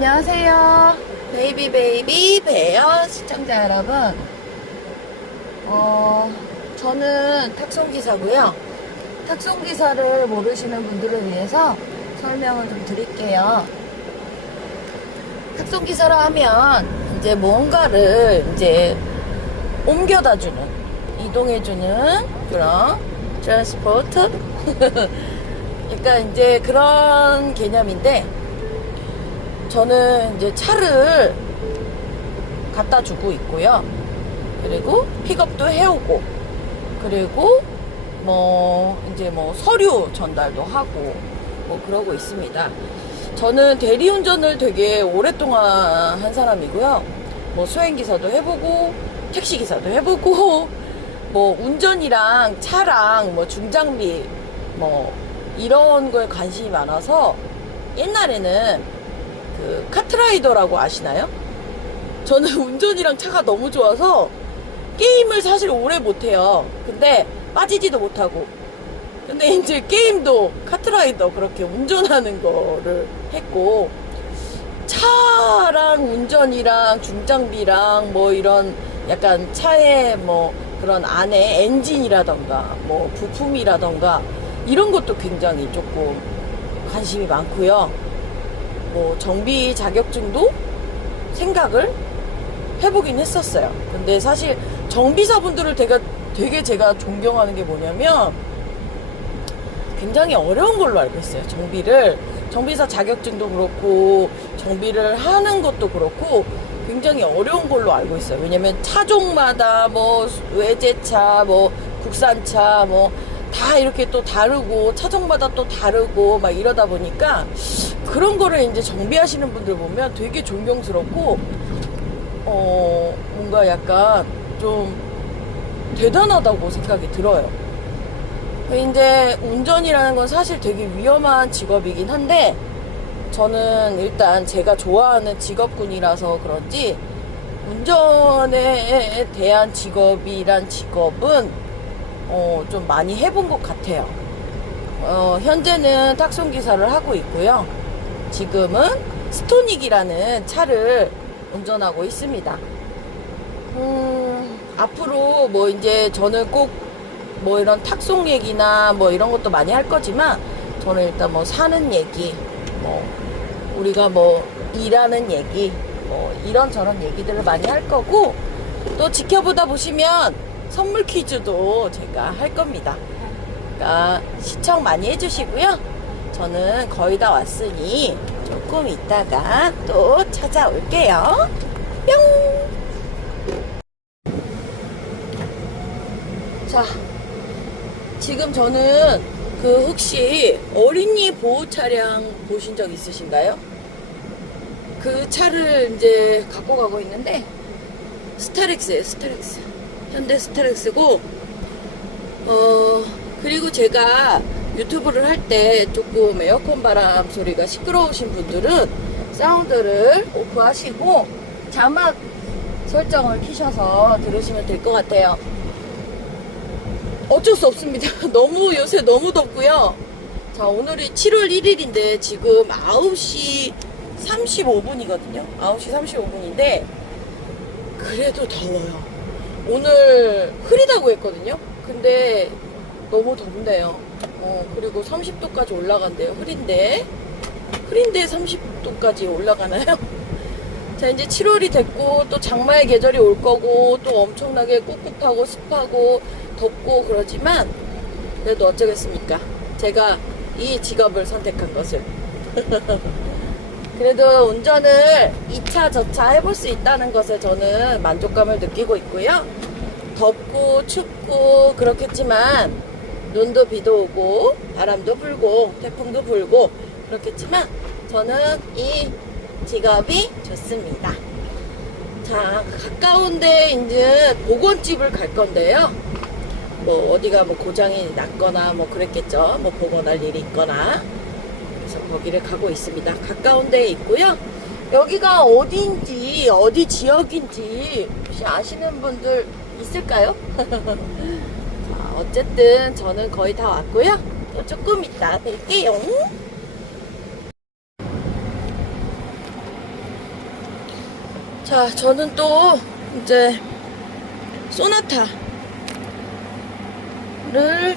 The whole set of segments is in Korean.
안녕하세요. 베이비 베어 시청자 여러분. 저는 탁송기사고요. 탁송기사를 모르시는 분들을 위해서 설명을 좀 드릴게요. 탁송기사라 하면 이제 뭔가를 이제 옮겨다주는, 이동해주는 그런 트랜스포트? 약간 이제 그런 개념인데, 저는 이제 차를 갖다 주고 있고요. 그리고 픽업도 해오고, 그리고 이제 서류 전달도 하고, 그러고 있습니다. 저는 대리운전을 되게 오랫동안 한 사람이고요. 수행기사도 해보고, 택시기사도 해보고, 운전이랑 차랑 중장비, 이런 거에 관심이 많아서, 옛날에는 카트라이더라고 아시나요? 저는 운전이랑 차가 너무 좋아서 게임을 사실 오래 못해요. 근데 빠지지도 못하고. 근데 이제 게임도 카트라이더 그렇게 운전하는 거를 했고, 차랑 운전이랑 중장비랑 이런 약간 차의 그런 안에 엔진이라던가 부품이라던가 이런 것도 굉장히 조금 관심이 많고요. 정비 자격증도 생각을 해보긴 했었어요. 근데 사실 정비사분들을 되게 제가 존경하는 게 뭐냐면, 굉장히 어려운 걸로 알고 있어요. 정비사 자격증도 그렇고 정비를 하는 것도 그렇고 굉장히 어려운 걸로 알고 있어요. 왜냐면 차종마다 외제차, 국산차 다 이렇게 또 다르고, 차종마다 또 다르고 이러다 보니까 그런 거를 이제 정비하시는 분들 보면 되게 존경스럽고, 뭔가 약간 좀 대단하다고 생각이 들어요. 이제 운전이라는 건 사실 되게 위험한 직업이긴 한데, 저는 일단 제가 좋아하는 직업군이라서 그런지 운전에 대한 직업이란 직업은 좀 많이 해본 것 같아요. 현재는 탁송기사를 하고 있고요. 지금은 스토닉이라는 차를 운전하고 있습니다. 앞으로 이제 저는 꼭 이런 탁송 얘기나 이런 것도 많이 할 거지만, 저는 일단 사는 얘기, 우리가 일하는 얘기, 이런저런 얘기들을 많이 할 거고, 또 지켜보다 보시면 선물 퀴즈도 제가 할 겁니다. 그러니까 시청 많이 해주시고요. 저는 거의 다 왔으니 조금 있다가 또 찾아올게요. 뿅! 자, 지금 저는 혹시 어린이 보호 차량 보신 적 있으신가요? 그 차를 이제 갖고 가고 있는데, 스타렉스예요, 스타렉스. 현대 스타렉스고, 그리고 제가 유튜브를 할 때 조금 에어컨 바람 소리가 시끄러우신 분들은 사운드를 오프하시고 자막 설정을 키셔서 들으시면 될 것 같아요. 어쩔 수 없습니다. 요새 너무 덥고요. 자, 오늘이 7월 1일인데 지금 9시 35분이거든요. 9시 35분인데 그래도 더워요. 오늘 흐리다고 했거든요. 근데 너무 덥네요. 그리고 30도까지 올라간대요. 흐린데 30도까지 올라가나요? 자, 이제 7월이 됐고 또 장마의 계절이 올 거고, 또 엄청나게 꿉꿉하고 습하고 덥고 그러지만, 그래도 어쩌겠습니까? 제가 이 직업을 선택한 것을. 그래도 운전을 2차 저차 해볼 수 있다는 것에 저는 만족감을 느끼고 있고요. 덥고 춥고 그렇겠지만, 눈도 비도 오고 바람도 불고 태풍도 불고 그렇겠지만, 저는 이 직업이 좋습니다. 자, 가까운데 이제 보건집을 갈 건데요. 어디가 고장이 났거나 그랬겠죠. 복원할 일이 있거나. 그래서 거기를 가고 있습니다. 가까운 데에 있고요. 여기가 어디인지, 어디 지역인지 혹시 아시는 분들 있을까요? 자, 어쨌든 저는 거의 다 왔고요. 또 조금 이따 뵐게요. 자, 저는 또 이제 소나타를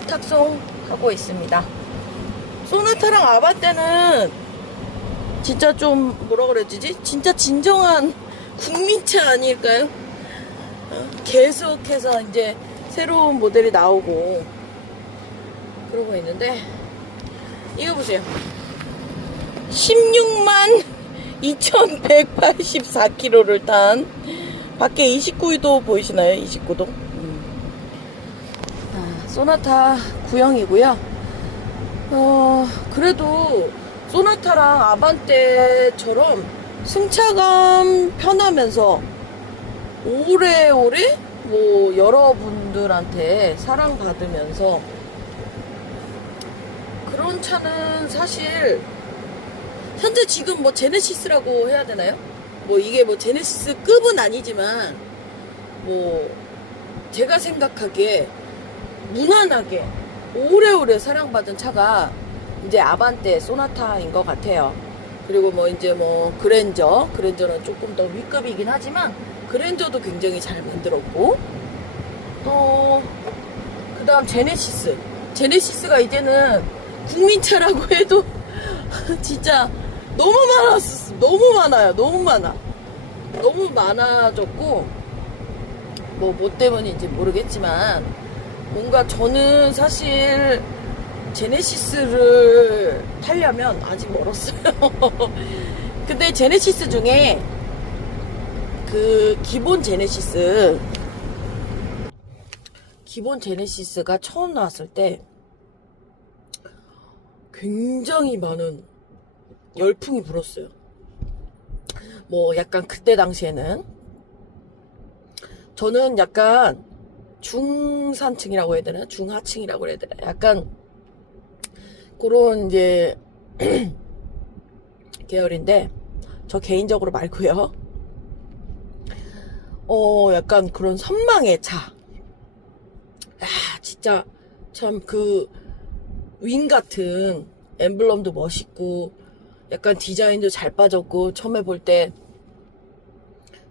탁송하고 있습니다. 소나타랑 아반떼는 진짜 좀 뭐라 그랬지? 진짜 진정한 국민차 아닐까요? 계속해서 이제 새로운 모델이 나오고 그러고 있는데, 이거 보세요. 16만 2184km를 탄, 밖에 29도 보이시나요? 29도. 소나타 구형이고요. 그래도 소나타랑 아반떼처럼 승차감 편하면서 오래오래 뭐 여러분들한테 사랑받으면서 그런 차는 사실 현재 지금 뭐 제네시스라고 해야 되나요? 뭐 이게 뭐 제네시스급은 아니지만 뭐 제가 생각하기에 무난하게 오래오래 사랑받은 차가 이제 아반떼, 소나타인 것 같아요. 그리고 뭐 이제 뭐 그랜저는 조금 더 위급이긴 하지만 그랜저도 굉장히 잘 만들었고, 또 그다음 제네시스가 이제는 국민차라고 해도 진짜 너무 많았어. 너무 많아요. 너무 많아졌고, 뭐 때문인지 모르겠지만 뭔가 저는 사실 제네시스를 타려면 아직 멀었어요. 근데 제네시스 중에 그 기본 제네시스가 처음 나왔을 때 굉장히 많은 열풍이 불었어요. 뭐 약간 그때 당시에는 저는 약간 중산층이라고 해야 되나? 중하층이라고 해야 되나? 약간 그런 이제 계열인데, 저 개인적으로 말고요. 약간 그런 선망의 차. 진짜 참 그 윙 같은 엠블럼도 멋있고 약간 디자인도 잘 빠졌고, 처음에 볼 때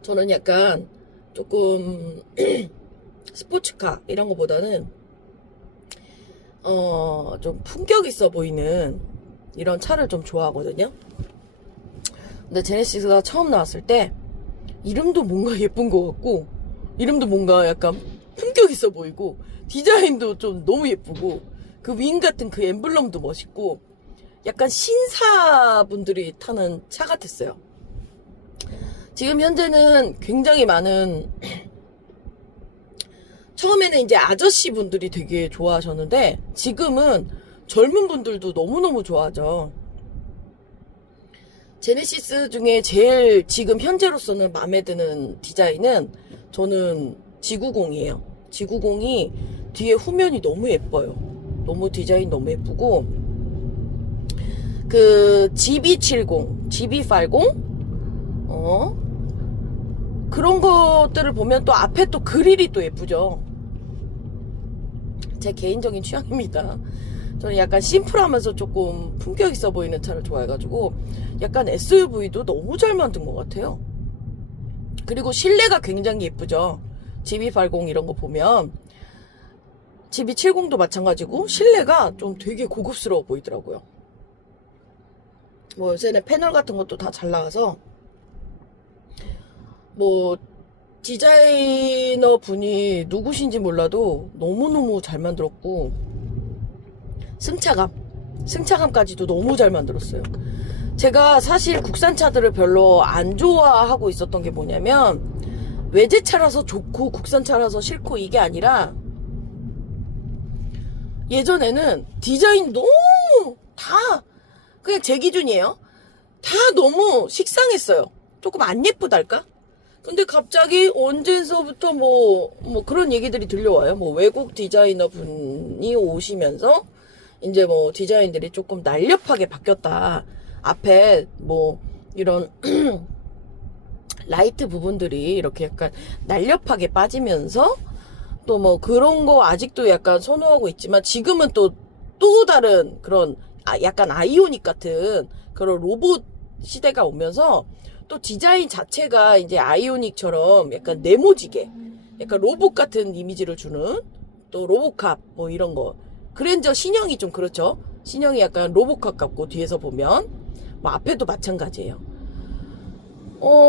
저는 약간 조금 스포츠카 이런 거보다는 좀 품격 있어 보이는 이런 차를 좀 좋아하거든요. 근데 제네시스가 처음 나왔을 때 이름도 뭔가 예쁜 것 같고, 이름도 뭔가 약간 품격 있어 보이고, 디자인도 좀 너무 예쁘고, 그 윙 같은 그 엠블럼도 멋있고, 약간 신사분들이 타는 차 같았어요. 지금 현재는 굉장히 많은 처음에는 이제 아저씨 분들이 되게 좋아하셨는데 지금은 젊은 분들도 너무너무 좋아하죠. 제네시스 중에 제일 지금 현재로서는 마음에 드는 디자인은 저는 G90이에요. G90이 뒤에 후면이 너무 예뻐요. 너무 디자인 너무 예쁘고, 그 GB70, GB80 그런 것들을 보면 또 앞에 또 그릴이 또 예쁘죠. 제 개인적인 취향입니다. 저는 약간 심플하면서 조금 품격 있어 보이는 차를 좋아해가지고 약간 SUV도 너무 잘 만든 것 같아요. 그리고 실내가 굉장히 예쁘죠. GB80 이런 거 보면, GB70도 마찬가지고 실내가 좀 되게 고급스러워 보이더라고요. 뭐 요새는 패널 같은 것도 다 잘 나가서 뭐 디자이너 분이 누구신지 몰라도 너무너무 잘 만들었고, 승차감까지도 너무 잘 만들었어요. 제가 사실 국산차들을 별로 안 좋아하고 있었던 게 뭐냐면, 외제차라서 좋고 국산차라서 싫고 이게 아니라, 예전에는 디자인 너무 다 그냥 제 기준이에요. 다 너무 식상했어요. 조금 안 예쁘달까? 근데 갑자기 언제서부터 뭐 그런 얘기들이 들려와요. 뭐 외국 디자이너 분이 오시면서 이제 뭐 디자인들이 조금 날렵하게 바뀌었다. 앞에 뭐 이런 라이트 부분들이 이렇게 약간 날렵하게 빠지면서 또 뭐 그런 거 아직도 약간 선호하고 있지만, 지금은 또 다른 그런 약간 아이오닉 같은 그런 로봇 시대가 오면서 또 디자인 자체가 이제 아이오닉처럼 약간 네모지게, 약간 로봇 같은 이미지를 주는, 또 로보캅 뭐 이런 거. 그랜저 신형이 좀 그렇죠. 신형이 약간 로보캅 같고, 뒤에서 보면 뭐 앞에도 마찬가지예요.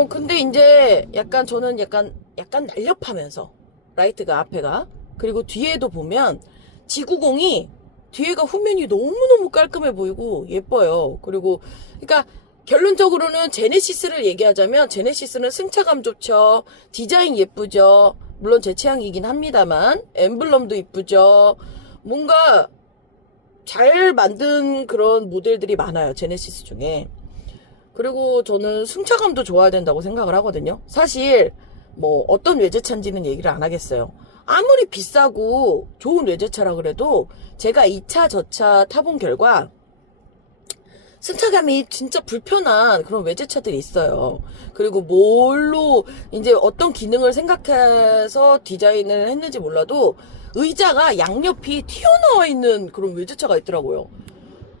근데 이제 약간 저는 약간 날렵하면서 라이트가 앞에가, 그리고 뒤에도 보면 G90이 뒤에가 후면이 너무너무 깔끔해 보이고 예뻐요. 그리고 그러니까 결론적으로는 제네시스를 얘기하자면, 제네시스는 승차감 좋죠. 디자인 예쁘죠. 물론 제 취향이긴 합니다만 엠블럼도 이쁘죠. 뭔가 잘 만든 그런 모델들이 많아요, 제네시스 중에. 그리고 저는 승차감도 좋아야 된다고 생각을 하거든요. 사실 뭐 어떤 외제차인지는 얘기를 안 하겠어요. 아무리 비싸고 좋은 외제차라 그래도 제가 이 차 저 차 타본 결과 승차감이 진짜 불편한 그런 외제차들이 있어요. 그리고 뭘로 이제 어떤 기능을 생각해서 디자인을 했는지 몰라도 의자가 양옆이 튀어나와 있는 그런 외제차가 있더라고요.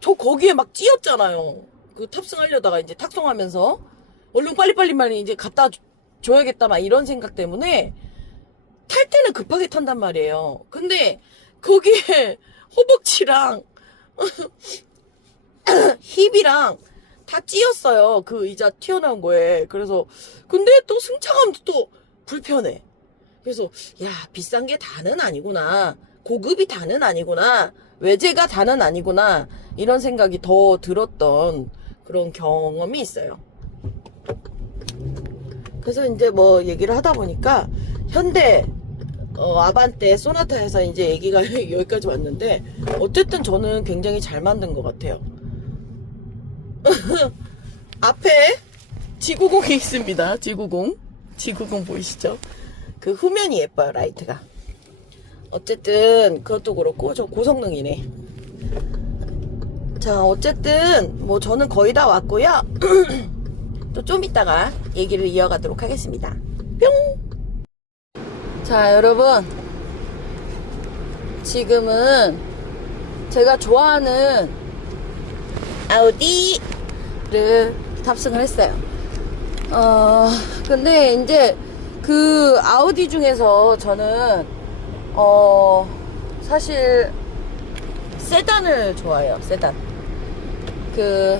저 거기에 막 찧었잖아요. 그 탑승하려다가 이제 탁송하면서 얼른 빨리 이제 갖다 줘야겠다 막 이런 생각 때문에 탈 때는 급하게 탄단 말이에요. 근데 거기에 허벅지랑 힙이랑 다 찧었어요. 그 의자 튀어나온 거에. 그래서 근데 또 승차감도 또 불편해. 그래서 야, 비싼 게 다는 아니구나, 고급이 다는 아니구나, 외제가 다는 아니구나, 이런 생각이 더 들었던 그런 경험이 있어요. 그래서 이제 뭐 얘기를 하다 보니까 현대 아반떼 소나타에서 이제 얘기가 여기까지 왔는데, 어쨌든 저는 굉장히 잘 만든 것 같아요. 앞에 G90이 있습니다. G90 보이시죠? 그 후면이 예뻐요, 라이트가. 어쨌든 그것도 그렇고 저 고성능이네. 자, 어쨌든 뭐 저는 거의 다 왔고요. 또 좀 이따가 얘기를 이어가도록 하겠습니다. 뿅! 자, 여러분, 지금은 제가 좋아하는 아우디를 탑승을 했어요. 근데 이제 그 아우디 중에서 저는 사실 세단을 좋아해요. 세단. 그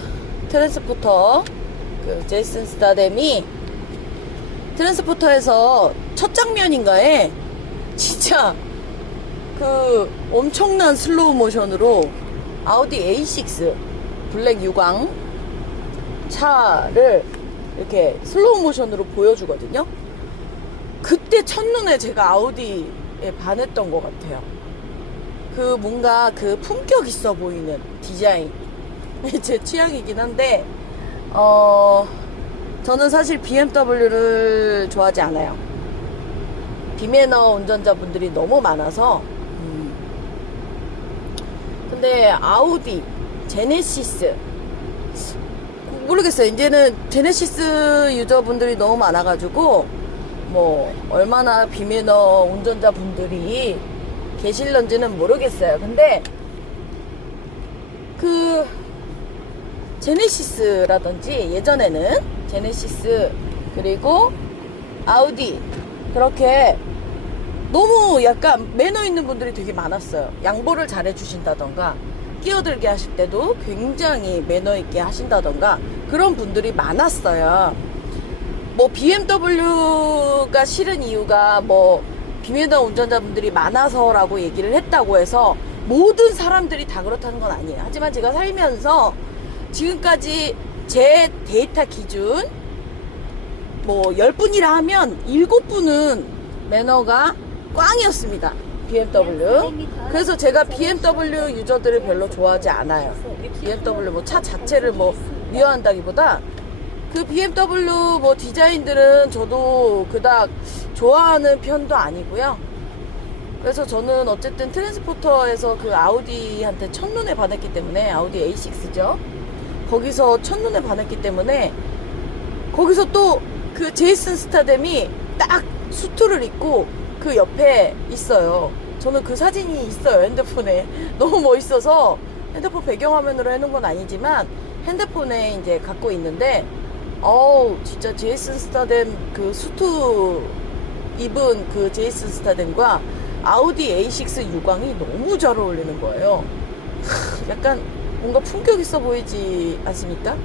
트랜스포터, 그 제이슨 스타뎀이 트랜스포터에서 첫 장면인가에 진짜 그 엄청난 슬로우 모션으로 아우디 A6 블랙 유광 차를 이렇게 슬로우 모션으로 보여주거든요. 그때 첫눈에 제가 아우디에 반했던 것 같아요. 그 뭔가 그 품격 있어 보이는 디자인, 제 취향이긴 한데 저는 사실 BMW를 좋아하지 않아요. 비매너 운전자분들이 너무 많아서. 근데 아우디, 제네시스, 모르겠어요. 이제는 제네시스 유저분들이 너무 많아가지고 뭐 얼마나 비매너 운전자분들이 계실런지는 모르겠어요. 근데 그 제네시스라든지 예전에는 제네시스 그리고 아우디 그렇게 너무 약간 매너 있는 분들이 되게 많았어요. 양보를 잘 해주신다던가 끼어들게 하실 때도 굉장히 매너 있게 하신다던가 그런 분들이 많았어요. 뭐 BMW가 싫은 이유가 뭐 비매너 운전자분들이 많아서라고 얘기를 했다고 해서 모든 사람들이 다 그렇다는 건 아니에요. 하지만 제가 살면서 지금까지 제 데이터 기준 뭐 10분이라 하면 7분은 매너가 꽝이었습니다. BMW. 그래서 제가 BMW 유저들을 별로 좋아하지 않아요. BMW 뭐 차 자체를 뭐 미워한다기보다 그 BMW 뭐 디자인들은 저도 그닥 좋아하는 편도 아니고요. 그래서 저는 어쨌든 트랜스포터에서 그 아우디한테 첫눈에 반했기 때문에, 아우디 A6죠. 거기서 첫눈에 반했기 때문에 거기서 또 그 제이슨 스타뎀이 딱 수트를 입고 그 옆에 있어요. 저는 그 사진이 있어요, 핸드폰에. 너무 멋있어서 핸드폰 배경화면으로 해놓은 건 아니지만 핸드폰에 이제 갖고 있는데 어우, 진짜 제이슨 스타뎀 그 수트 입은 그 제이슨 스타뎀과 아우디 A6 유광이 너무 잘 어울리는 거예요. 약간 뭔가 품격 있어 보이지 않습니까?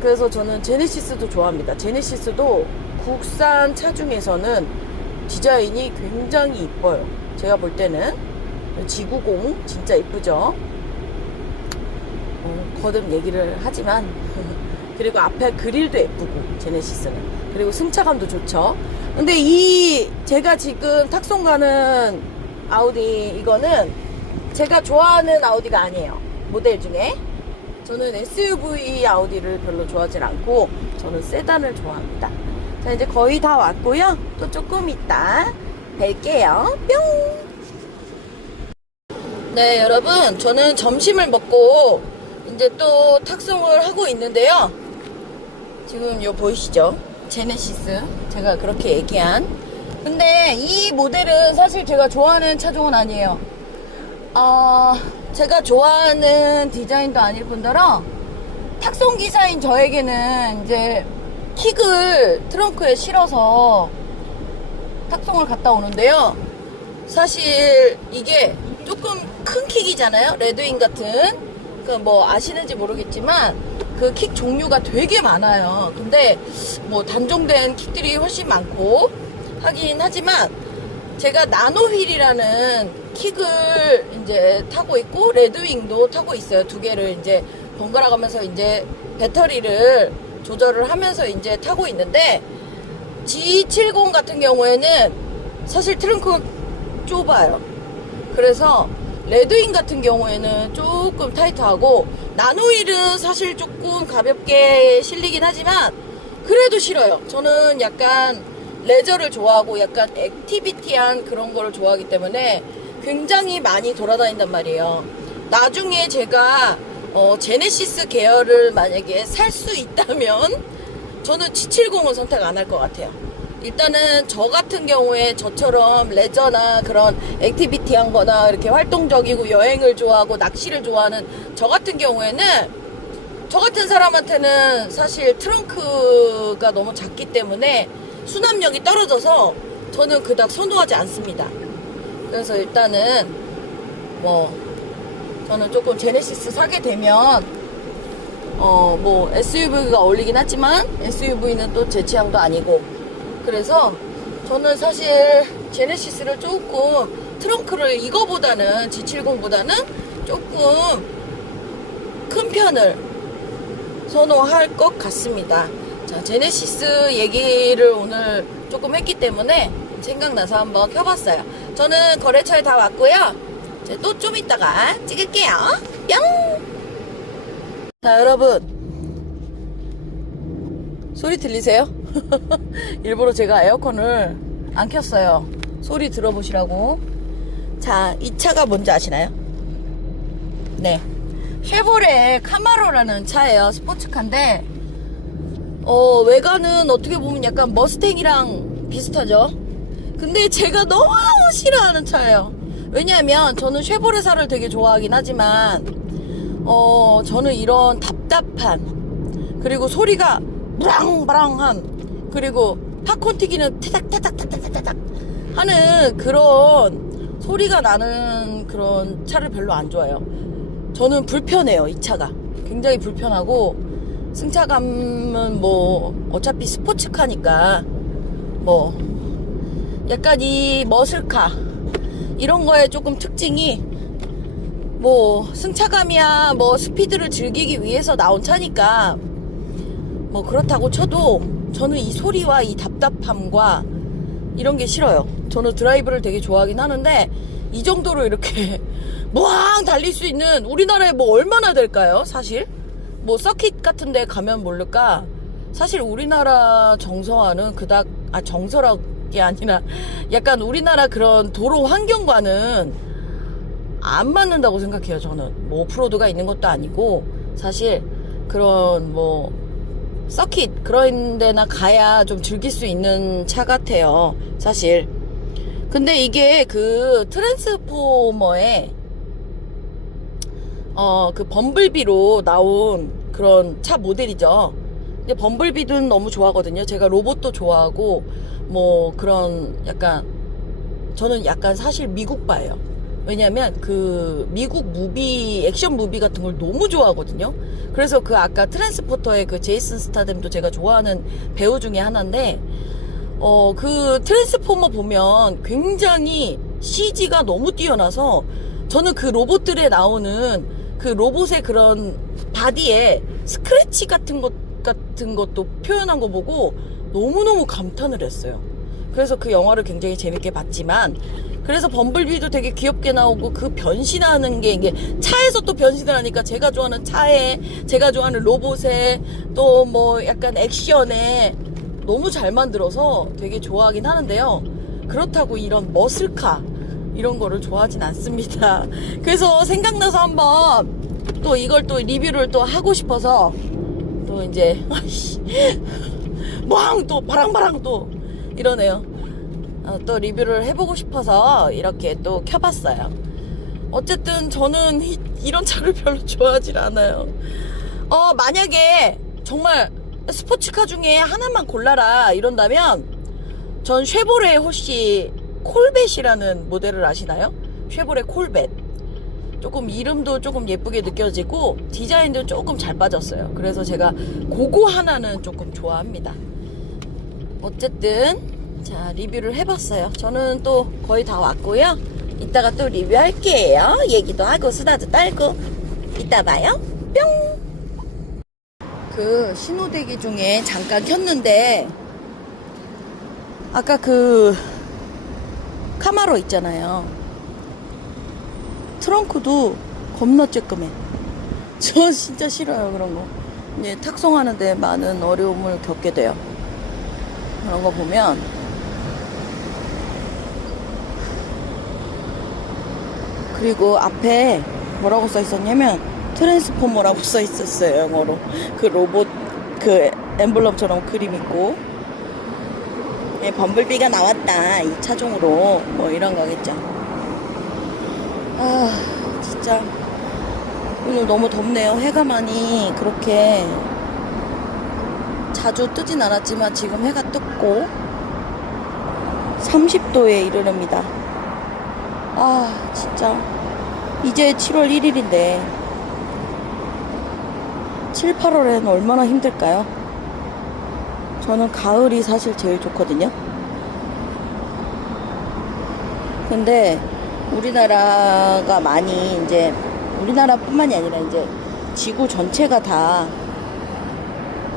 그래서 저는 제네시스도 좋아합니다. 제네시스도 국산 차 중에서는 디자인이 굉장히 이뻐요. 제가 볼 때는 G90 진짜 이쁘죠. 거듭 얘기를 하지만 그리고 앞에 그릴도 예쁘고 제네시스는, 그리고 승차감도 좋죠. 근데 이 제가 지금 탁송 가는 아우디 이거는 제가 좋아하는 아우디가 아니에요. 모델 중에 저는 SUV 아우디를 별로 좋아하지 않고 저는 세단을 좋아합니다. 자, 이제 거의 다 왔고요. 또 조금 있다 뵐게요. 뿅. 네, 여러분, 저는 점심을 먹고 이제 또 탁송을 하고 있는데요. 지금 요 보이시죠? 제네시스, 제가 그렇게 얘기한. 근데 이 모델은 사실 제가 좋아하는 차종은 아니에요. 제가 좋아하는 디자인도 아닐 뿐더러 탁송 기사인 저에게는 이제 킥을 트렁크에 실어서 탁송을 갔다 오는데요. 사실 이게 조금 큰 킥이잖아요. 레드윙 같은. 그 뭐 아시는지 모르겠지만 그 킥 종류가 되게 많아요. 근데 뭐 단종된 킥들이 훨씬 많고 하긴 하지만 제가 나노휠이라는 킥을 이제 타고 있고 레드윙도 타고 있어요. 두 개를 이제 번갈아 가면서 이제 배터리를 조절을 하면서 이제 타고 있는데 G70 같은 경우에는 사실 트렁크가 좁아요. 그래서 레드윙 같은 경우에는 조금 타이트하고 나노휠은 사실 조금 가볍게 실리긴 하지만 그래도 싫어요. 저는 약간 레저를 좋아하고 약간 액티비티한 그런 거를 좋아하기 때문에 굉장히 많이 돌아다닌단 말이에요. 나중에 제가 제네시스 계열을 만약에 살 수 있다면 저는 G70은 선택 안 할 것 같아요. 일단은 저 같은 경우에 저처럼 레저나 그런 액티비티한 거나 이렇게 활동적이고 여행을 좋아하고 낚시를 좋아하는 저 같은 경우에는 저 같은 사람한테는 사실 트렁크가 너무 작기 때문에 수납력이 떨어져서 저는 그닥 선호하지 않습니다. 그래서 일단은 뭐 저는 조금 제네시스 사게 되면 뭐 SUV가 어울리긴 하지만 SUV는 또 제 취향도 아니고, 그래서 저는 사실 제네시스를 조금 트렁크를 이거보다는 G70보다는 조금 큰 편을 선호할 것 같습니다. 자, 제네시스 얘기를 오늘 조금 했기 때문에 생각나서 한번 켜봤어요. 저는 거래처에 다 왔고요. 또 좀 이따가 찍을게요. 뿅! 자, 여러분, 소리 들리세요? 일부러 제가 에어컨을 안 켰어요. 소리 들어보시라고. 자, 이 차가 뭔지 아시나요? 네, 쉐보레 카마로라는 차예요. 스포츠카인데 외관은 어떻게 보면 약간 머스탱이랑 비슷하죠. 근데 제가 너무 싫어하는 차예요. 왜냐하면 저는 쉐보레사를 되게 좋아하긴 하지만 저는 이런 답답한, 그리고 소리가 무랑무랑한, 그리고 팝콘 튀기는 타닥타닥타닥타닥 하는 그런 소리가 나는 그런 차를 별로 안 좋아해요. 저는 불편해요. 이 차가 굉장히 불편하고, 승차감은 뭐 어차피 스포츠카니까 뭐 약간 이 머슬카 이런 거에 조금 특징이 뭐 승차감이야 뭐 스피드를 즐기기 위해서 나온 차니까 뭐 그렇다고 쳐도 저는 이 소리와 이 답답함과 이런 게 싫어요. 저는 드라이브를 되게 좋아하긴 하는데 이 정도로 이렇게 무항 달릴 수 있는 우리나라에 뭐 얼마나 될까요? 사실 뭐 서킷 같은 데 가면 모를까, 사실 우리나라 정서와는 그닥 정서라게 아니라 약간 우리나라 그런 도로 환경과는 안 맞는다고 생각해요. 저는 뭐 오프로드가 있는 것도 아니고 사실 그런 뭐 서킷 그런 데나 가야 좀 즐길 수 있는 차 같아요, 사실. 근데 이게 그 트랜스포머의 그 범블비로 나온 그런 차 모델이죠. 근데 범블비는 너무 좋아하거든요. 제가 로봇도 좋아하고 뭐 그런 약간 저는 약간 사실 미국바예요. 왜냐면 그 미국 무비 액션 무비 같은 걸 너무 좋아하거든요. 그래서 그 아까 트랜스포터의 그 제이슨 스타뎀도 제가 좋아하는 배우 중에 하나인데 그 트랜스포머 보면 굉장히 CG가 너무 뛰어나서 저는 그 로봇들에 나오는 그 로봇의 그런 바디에 스크래치 같은 것도 표현한 거 보고 너무너무 감탄을 했어요. 그래서 그 영화를 굉장히 재밌게 봤지만, 그래서 범블비도 되게 귀엽게 나오고 그 변신하는 게 이게 차에서 또 변신을 하니까 제가 좋아하는 차에, 제가 좋아하는 로봇에, 또 뭐 약간 액션에 너무 잘 만들어서 되게 좋아하긴 하는데요. 그렇다고 이런 머슬카 이런 거를 좋아하진 않습니다. 그래서 생각나서 한번 또 이걸 또 리뷰를 또 하고 싶어서 또 이제 멍 또 바랑바랑 또 이러네요. 또 리뷰를 해보고 싶어서 이렇게 또 켜봤어요. 어쨌든 저는 이런 차를 별로 좋아하질 않아요. 만약에 정말 스포츠카 중에 하나만 골라라 이런다면 전 쉐보레 혹시 콜벳이라는 모델을 아시나요? 쉐보레 콜벳. 조금 이름도 조금 예쁘게 느껴지고 디자인도 조금 잘 빠졌어요. 그래서 제가 그거 하나는 조금 좋아합니다. 어쨌든 자, 리뷰를 해봤어요. 저는 또 거의 다 왔고요. 이따가 또 리뷰할게요. 얘기도 하고 수다도 떨고. 이따 봐요. 뿅. 그 신호대기 중에 잠깐 켰는데 아까 그 카마로 있잖아요. 트렁크도 겁나 쬐끔해. 저 진짜 싫어요, 그런 거. 이제 탁송하는데 많은 어려움을 겪게 돼요. 그런 거 보면 그리고 앞에 뭐라고 써 있었냐면 트랜스포머라고 써 있었어요, 영어로. 그 로봇 그 엠블럼처럼 그림 있고, 예, 범블비가 나왔다 이 차종으로 뭐 이런 거겠죠. 진짜 오늘 너무 덥네요. 해가 많이 그렇게 자주 뜨진 않았지만 지금 해가 떴고 30도에 이르릅니다. 진짜 이제 7월 1일인데 7, 8월에는 얼마나 힘들까요? 저는 가을이 사실 제일 좋거든요. 근데 우리나라가 많이 이제 우리나라뿐만이 아니라 이제 지구 전체가 다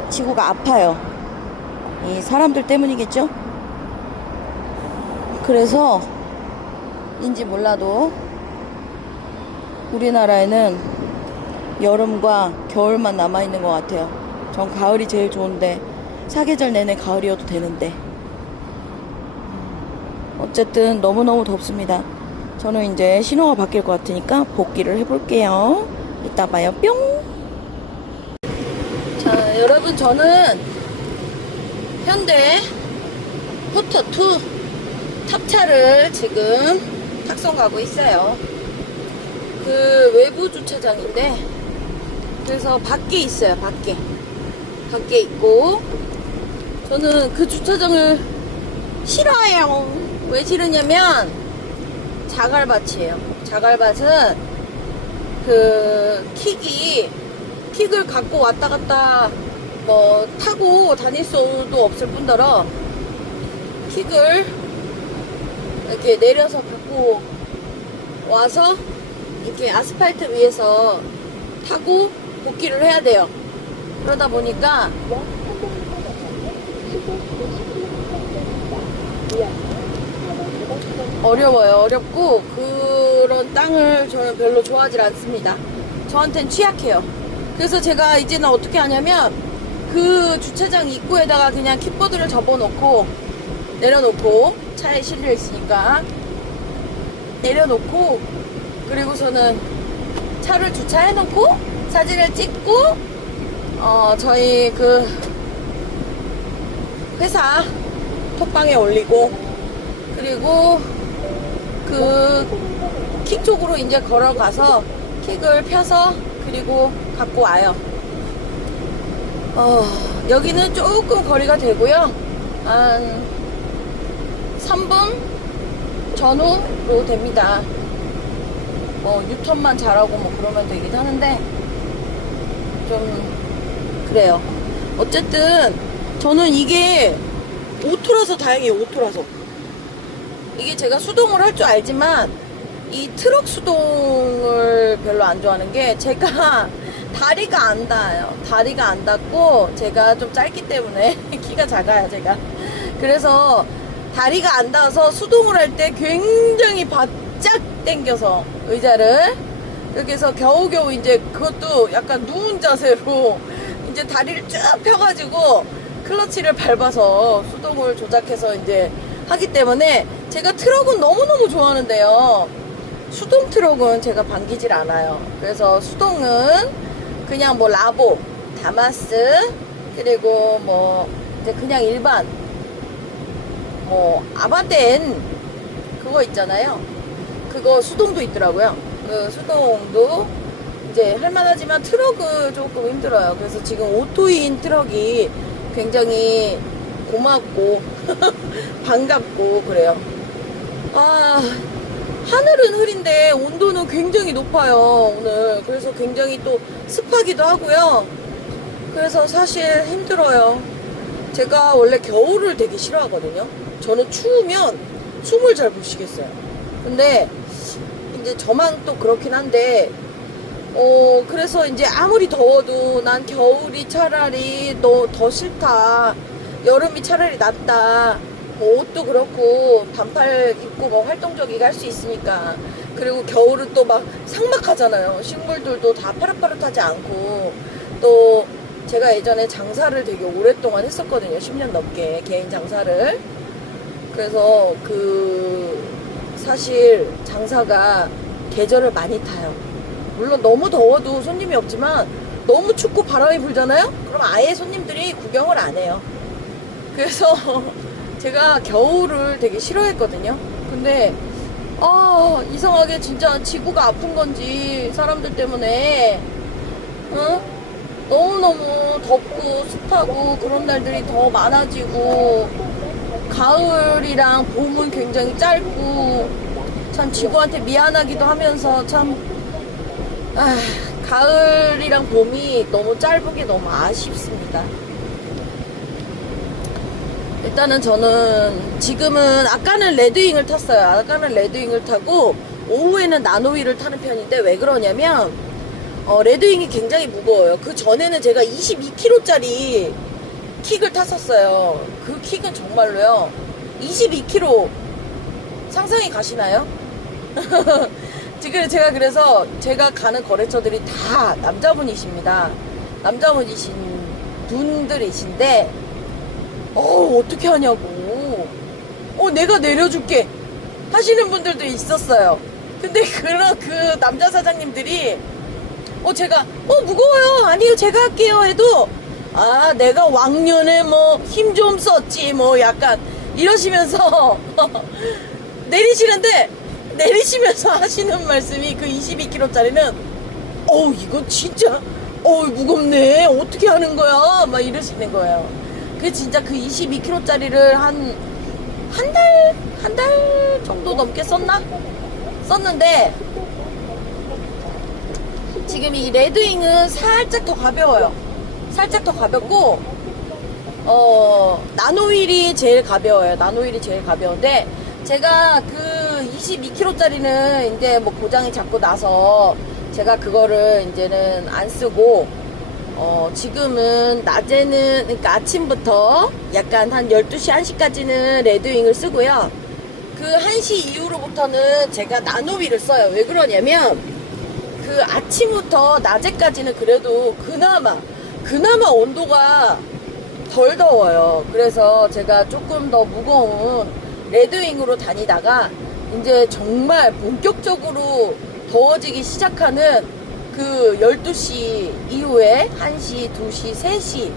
지구가 아파요. 이 사람들 때문이겠죠? 그래서 인지 몰라도 우리나라에는 여름과 겨울만 남아있는 것 같아요. 전 가을이 제일 좋은데 사계절 내내 가을이어도 되는데 어쨌든 너무너무 덥습니다. 저는 이제 신호가 바뀔 것 같으니까 복귀를 해볼게요. 이따 봐요. 뿅. 자, 여러분, 저는 현대 포터2 탑차를 지금 탁송 가고 있어요. 그 외부 주차장인데, 그래서 밖에 있어요. 밖에 있고, 저는 그 주차장을 싫어해요. 왜 싫으냐면 자갈밭이에요. 자갈밭은 그 킥을 갖고 왔다 갔다 뭐 타고 다닐 수도 없을 뿐더러 킥을 이렇게 내려서 갖고 와서 이렇게 아스팔트 위에서 타고 복귀를 해야 돼요. 그러다 보니까 어려워요. 어렵고 그런 땅을 저는 별로 좋아하지 않습니다. 저한텐 취약해요. 그래서 제가 이제는 어떻게 하냐면 그 주차장 입구에다가 그냥 킥보드를 접어놓고 내려놓고, 차에 실려 있으니까 내려놓고, 그리고서는 차를 주차해놓고 사진을 찍고 저희 그 회사 톡방에 올리고, 그리고 그 킥 쪽으로 이제 걸어가서 킥을 펴서 그리고 갖고 와요. 여기는 조금 거리가 되고요. 한 3분 전후로 됩니다. 뭐 유턴만 잘하고 뭐 그러면 되긴 하는데 좀 그래요. 어쨌든 저는 이게 오토라서 다행이에요. 오토라서 이게 제가 수동을 할 줄 알지만 이 트럭 수동을 별로 안 좋아하는 게 제가 다리가 안 닿아요. 다리가 안 닿고 제가 좀 짧기 때문에 키가 작아요 제가. 그래서 다리가 안 닿아서 수동을 할 때 굉장히 바짝 당겨서 의자를 이렇게 해서 겨우겨우 이제 그것도 약간 누운 자세로 이제 다리를 쭉 펴가지고 클러치를 밟아서 수동을 조작해서 이제 하기 때문에 제가 트럭은 너무너무 좋아하는데요. 수동 트럭은 제가 반기질 않아요. 그래서 수동은 그냥 뭐 라보, 다마스, 그리고 뭐 이제 그냥 일반 뭐 아바덴 그거 있잖아요. 그거 수동도 있더라고요. 그 수동도 이제 할만하지만 트럭은 조금 힘들어요. 그래서 지금 오토인 트럭이 굉장히 고맙고 반갑고 그래요. 아, 하늘은 흐린데 온도는 굉장히 높아요 오늘. 그래서 굉장히 또 습하기도 하고요. 그래서 사실 힘들어요. 제가 원래 겨울을 되게 싫어하거든요. 저는 추우면 숨을 잘 못 쉬겠어요. 근데 이제 저만 또 그렇긴 한데 그래서 이제 아무리 더워도 난 겨울이 차라리 더 싫다. 여름이 차라리 낫다. 뭐 옷도 그렇고 반팔 입고 뭐 활동적이게 할 수 있으니까. 그리고 겨울은 또 막 삭막하잖아요. 식물들도 다 파릇파릇하지 않고. 또 제가 예전에 장사를 되게 오랫동안 했었거든요. 10년 넘게 개인 장사를. 그래서 사실 장사가 계절을 많이 타요. 물론 너무 더워도 손님이 없지만 너무 춥고 바람이 불잖아요? 그럼 아예 손님들이 구경을 안 해요. 그래서 제가 겨울을 되게 싫어했거든요. 근데 이상하게 진짜 지구가 아픈 건지 사람들 때문에 너무너무 덥고 습하고 그런 날들이 더 많아지고 가을이랑 봄은 굉장히 짧고 참 지구한테 미안하기도 하면서 참 가을이랑 봄이 너무 짧은 게 너무 아쉽습니다. 일단은 저는 지금은 아까는 레드윙을 탔어요. 아까는 레드윙을 타고 오후에는 나노위를 타는 편인데 왜 그러냐면 레드윙이 굉장히 무거워요. 그 전에는 제가 22kg짜리 킥을 탔었어요. 그 킥은 정말로요 22kg 상상이 가시나요? 지금 제가 그래서 제가 가는 거래처들이 다 남자분이십니다. 남자분이신 분들이신데 어떻게 하냐고 내가 내려줄게 하시는 분들도 있었어요. 근데 그 남자 사장님들이 제가 무거워요 아니요 제가 할게요 해도 내가 왕년에 뭐 힘 좀 썼지 뭐 약간 이러시면서 내리시면서 하시는 말씀이 그 22kg짜리는 이거 진짜 무겁네 어떻게 하는 거야 막 이러시는 거예요. 그 진짜 그 22kg짜리를 한 달 정도 넘게 썼는데 지금 이 레드윙은 살짝 더 가벼워요. 살짝 더 가볍고 나노휠이 제일 가벼워요. 나노휠이 제일 가벼운데 제가 그 22kg짜리는 이제 뭐 고장이 자꾸 나서 제가 그거를 이제는 안 쓰고 지금은 낮에는 그러니까 아침부터 약간 한 12시 1시까지는 레드윙을 쓰고요. 그 1시 이후로부터는 제가 나노휠을 써요. 왜 그러냐면 그 아침부터 낮에까지는 그래도 그나마 온도가 덜 더워요. 그래서 제가 조금 더 무거운 레드윙으로 다니다가 이제 정말 본격적으로 더워지기 시작하는 그 12시 이후에 1시, 2시, 3시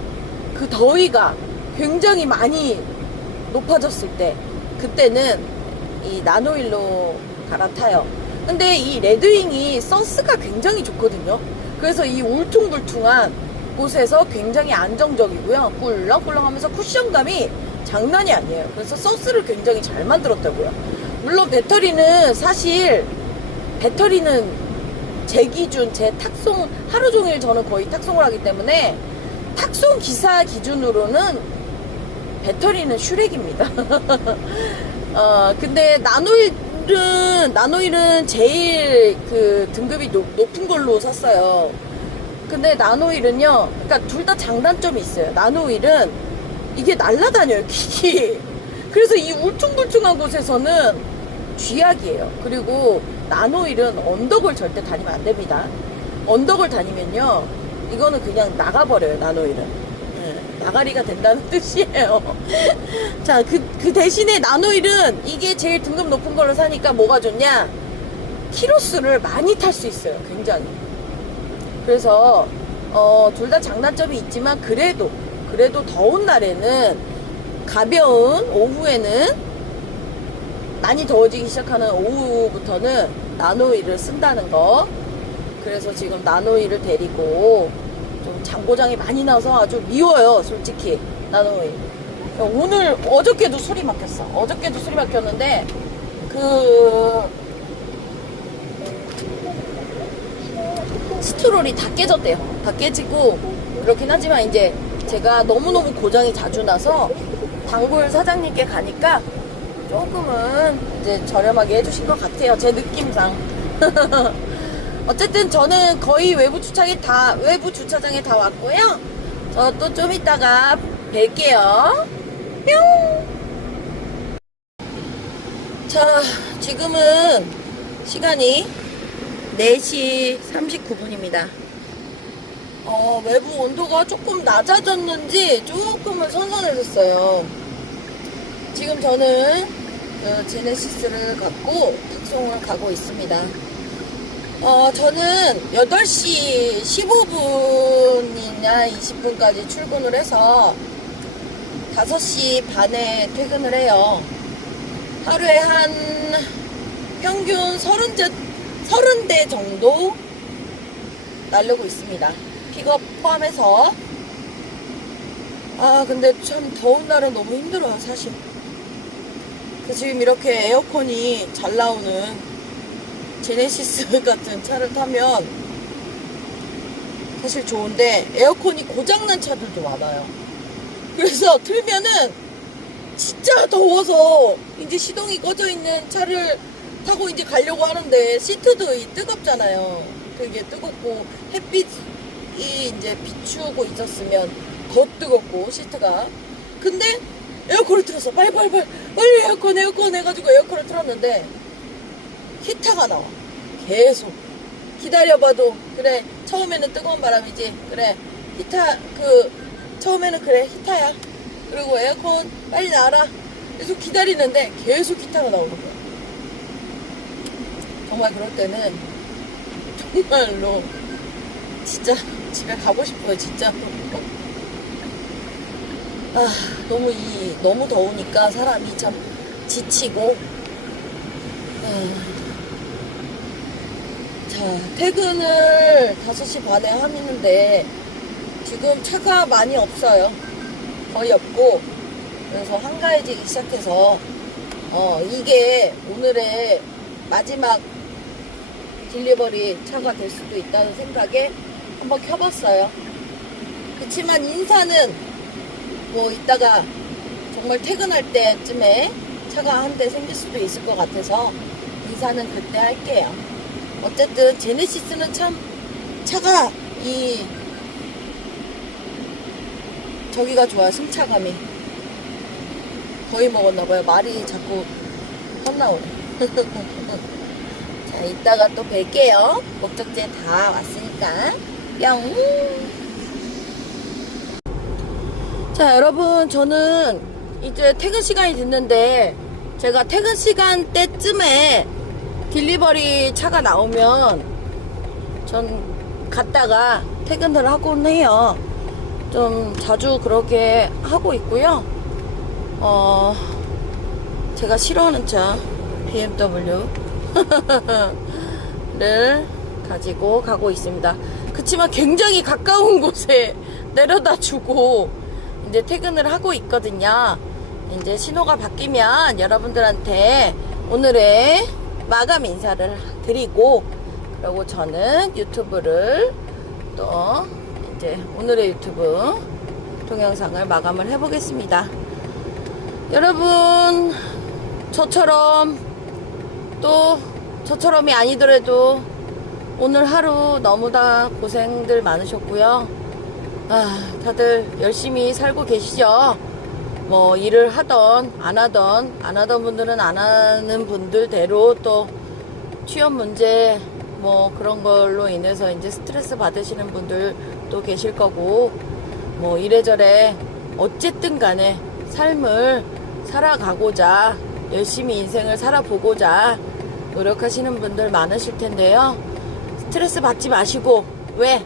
그 더위가 굉장히 많이 높아졌을 때 그때는 이 나노휠로 갈아타요. 근데 이 레드윙이 서스가 굉장히 좋거든요. 그래서 이 울퉁불퉁한 곳에서 굉장히 안정적이고요. 꿀렁꿀렁하면서 쿠션감이 장난이 아니에요. 그래서 서스를 굉장히 잘 만들었다고요. 물론 배터리는 제 기준, 제 탁송, 하루 종일 저는 거의 탁송을 하기 때문에 탁송 기사 기준으로는 배터리는 슈렉입니다. 근데 나노일은 제일 그 등급이 높은 걸로 샀어요. 근데 나노일은요, 그러니까 둘 다 장단점이 있어요. 나노일은 이게 날라다녀요, 킥이. 그래서 이 울퉁불퉁한 곳에서는 쥐약이에요. 그리고 나노일은 언덕을 절대 다니면 안 됩니다. 언덕을 다니면요, 이거는 그냥 나가버려요, 나노일은. 나가리가 된다는 뜻이에요. 자, 그 대신에 나노일은 이게 제일 등급 높은 걸로 사니까 뭐가 좋냐? 키로수를 많이 탈 수 있어요, 굉장히. 그래서, 둘 다 장단점이 있지만, 그래도 더운 날에는 가벼운 오후에는 많이 더워지기 시작하는 오후부터는 나노일을 쓴다는 거. 그래서 지금 나노일을 데리고 좀 장고장이 많이 나서 아주 미워요, 솔직히. 나노일. 어저께도 술이 막혔어. 어저께도 술이 막혔는데, 스트롤이 다 깨졌대요. 다 깨지고, 그렇긴 하지만 이제 제가 너무너무 고장이 자주 나서 단골 사장님께 가니까 조금은 이제 저렴하게 해주신 것 같아요. 제 느낌상. 어쨌든 저는 거의 외부 주차장에 다 왔고요. 저 또 좀 이따가 뵐게요. 뿅! 자, 지금은 시간이 4시 39분입니다. 외부 온도가 조금 낮아졌는지 조금은 선선해졌어요. 지금 저는 제네시스를 갖고 탁송을 가고 있습니다. 저는 8시 15분이나 20분까지 출근을 해서 5시 반에 퇴근을 해요. 하루에 한 평균 30대 정도 날르고 있습니다. 픽업 포함해서. 근데 참 더운 날은 너무 힘들어요, 사실. 지금 이렇게 에어컨이 잘 나오는 제네시스 같은 차를 타면 사실 좋은데 에어컨이 고장난 차들도 많아요. 그래서 틀면은 진짜 더워서 이제 시동이 꺼져 있는 차를 타고 이제 가려고 하는데 시트도 뜨겁잖아요. 되게 뜨겁고 햇빛이 이제 비추고 있었으면 더 뜨겁고 시트가. 근데 에어컨을 틀었어. 빨리 에어컨 해가지고 에어컨을 틀었는데 히타가 나와. 계속 기다려봐도 그래, 처음에는 뜨거운 바람이지, 그래 히타, 처음에는 그래 히타야, 그리고 에어컨 빨리 놔라, 계속 기다리는데 계속 히타가 나오는 거야. 정말 그럴 때는 정말로 진짜 집에 가고 싶어요, 진짜. 너무 더우니까 사람이 참 지치고. 자, 퇴근을 5시 반에 하는데 지금 차가 많이 없어요. 거의 없고. 그래서 한가해지기 시작해서 이게 오늘의 마지막 딜리버리 차가 될 수도 있다는 생각에 한번 켜봤어요. 그치만 인사는 뭐 이따가 정말 퇴근할 때쯤에 차가 한 대 생길 수도 있을 것 같아서 인사는 그때 할게요. 어쨌든 제네시스는 참 차가 저기가 좋아요. 승차감이. 거의 먹었나봐요. 말이 자꾸 헛나오네. 자, 이따가 또 뵐게요. 목적지에 다 왔으니까. 뿅. 자, 여러분, 저는 이제 퇴근 시간이 됐는데 제가 퇴근 시간 때쯤에 딜리버리 차가 나오면 전 갔다가 퇴근을 하곤 해요. 좀 자주 그렇게 하고 있고요. 제가 싫어하는 차 BMW 를 가지고 가고 있습니다. 그치만 굉장히 가까운 곳에 내려다 주고 이제 퇴근을 하고 있거든요. 이제 신호가 바뀌면 여러분들한테 오늘의 마감 인사를 드리고, 그리고 저는 유튜브를 또 이제 오늘의 유튜브 동영상을 마감을 해보겠습니다. 여러분, 저처럼 또 저처럼이 아니더라도 오늘 하루 너무 다 고생들 많으셨고요. 다들 열심히 살고 계시죠? 뭐 일을 하던 안 하던 분들은 안 하는 분들대로 또 취업 문제 뭐 그런 걸로 인해서 이제 스트레스 받으시는 분들도 계실 거고, 뭐 이래저래 어쨌든 간에 삶을 살아가고자 열심히 인생을 살아보고자 노력하시는 분들 많으실 텐데요. 스트레스 받지 마시고, 왜?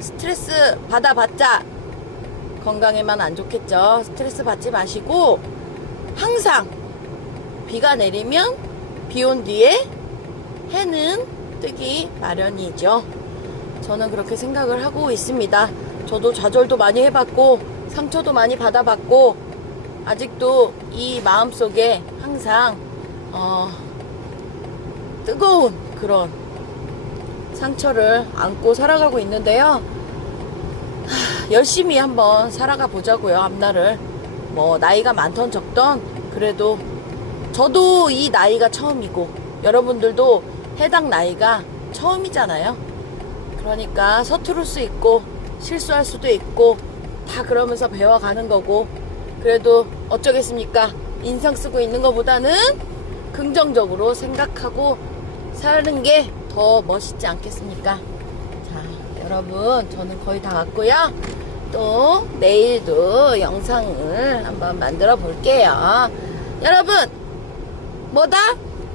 스트레스 받아봤자 건강에만 안 좋겠죠. 스트레스 받지 마시고 항상 비가 내리면 비 온 뒤에 해는 뜨기 마련이죠. 저는 그렇게 생각을 하고 있습니다. 저도 좌절도 많이 해봤고 상처도 많이 받아봤고 아직도 이 마음속에 항상 뜨거운 그런 상처를 안고 살아가고 있는데요. 열심히 한번 살아가 보자고요. 앞날을 뭐 나이가 많던 적던 그래도 저도 이 나이가 처음이고 여러분들도 해당 나이가 처음이잖아요. 그러니까 서투를 수 있고 실수할 수도 있고 다 그러면서 배워가는 거고, 그래도 어쩌겠습니까? 인상 쓰고 있는 것보다는 긍정적으로 생각하고 사는 게 더 멋있지 않겠습니까? 자, 여러분, 저는 거의 다 왔고요. 또 내일도 영상을 한번 만들어 볼게요. 여러분, 뭐다?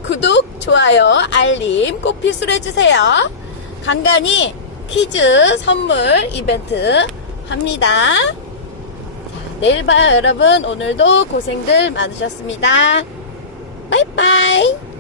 구독, 좋아요, 알림 꼭 필수로 해주세요. 간간히 퀴즈 선물 이벤트 합니다. 자, 내일 봐요, 여러분. 오늘도 고생들 많으셨습니다. 빠이빠이.